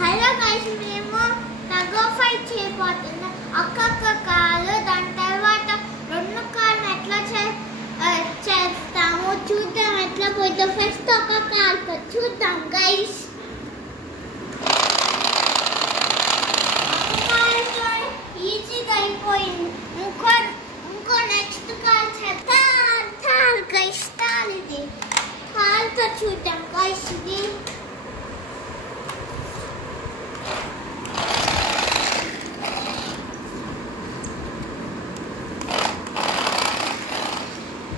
Hello guys, మేము tug of fight చేయబోతున్నాం. ఒక్కొక్క కాలు, దాని తర్వాత రెండు కాళ్ళు ఎట్లా చేస్తాము చూద్దాం. ఎట్లా పోయిద్దో ఫస్ట్ ఒక కాలుతో చూద్దాం గైస్. ఈజీగా అయిపోయింది. ఇంకో నెక్స్ట్ కాల్ చేస్తాం గైస్. ఇది కాలుతో చూద్దాం గైస్. ఇది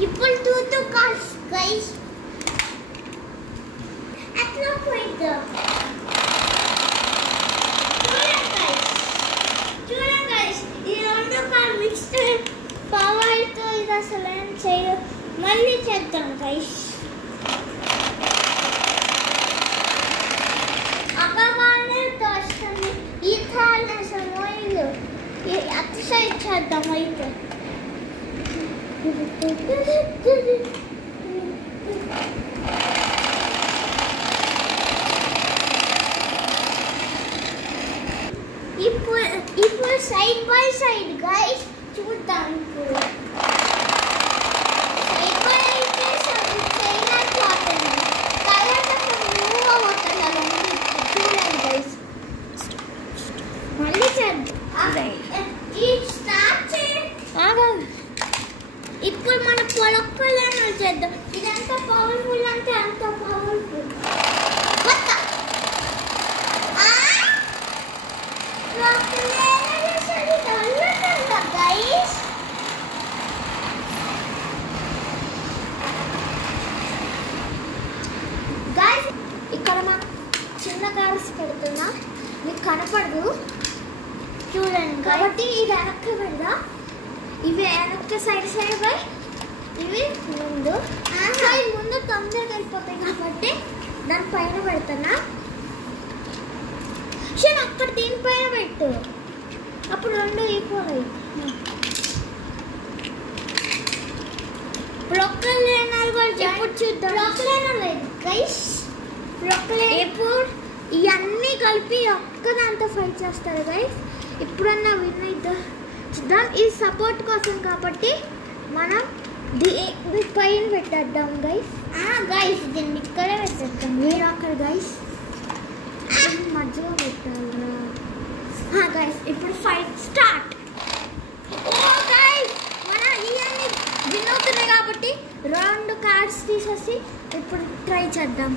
ఇప్పుడు టూ కార్స్ గైస్. ఎట్లా పోయిద్దో చూడండి గైస్. ఈ రెండు కార్ మిక్స్చర్ పవర్తో ఇది అసలు ఏం చేయదు. మళ్ళీ చేద్దాం గైస్. అక్కగానే వస్తుంది. ఈ కార్ అసలు మోయిలు అటు సైడ్ చేద్దాం అయితే. ఇప్పుడు సైడ్ బై సైడ్ గైస్ చూద్దాం. ఇప్పుడు సైడ్ బై అయితే చేయలేకపోతున్నాం. కలర్ మూవ్ అవుతుంది. చూడండి గైస్. మళ్ళీ చేద్దాం. స్టార్ట్ చేయండి. ఇప్పుడు మన పొలక్కలను చేద్దాం. ఇదంతా పవర్ఫుల్ అంటే అంత పవర్ఫుల్. ఇక్కడ మా చిన్న కార్స్ పెడుతున్నా, మీకు కనపడదు చూడండి. కాబట్టి ఇది వెనక్కి పెడదా. ఇవి వెనక్కి సైడ్ సైడ్ బై ఇవి ముందు. ముందు తొందరగా వెళ్ళిపోతాయి కాబట్టి దానిపైన పెడుతున్నా. షన్ అక్కడ దీనిపైన పెట్టు. అప్పుడు రెండు ఈక్వల్ అవుతాయి. బ్రొక్కలేనాలు కూడా ఇప్పుడు చూద్దాం. బ్రొక్కలేనాలు లేదు గైస్. ఇప్పుడు ఇవన్నీ కలిపి ఒక్కదాంతో ఫైట్ చేస్తారు గైస్. ఇప్పుడన్నా విన్ అవుతా చూద్దాం. ఇది సపోర్ట్ కోసం కాబట్టి మనం పైన పెట్టేద్దాం గైస్. గైస్ దీన్ని ఇక్కడే పెట్టేద్దాం. మీరు అక్కడ గైస్ మధ్యలో పెట్టాలరా గైస్. ఇప్పుడు ఫైట్ స్టార్ట్. మన ఇవన్నీ విన్ అవుతున్నాయి కాబట్టి రెండు కార్డ్స్ తీసేసి ఇప్పుడు ట్రై చేద్దాం.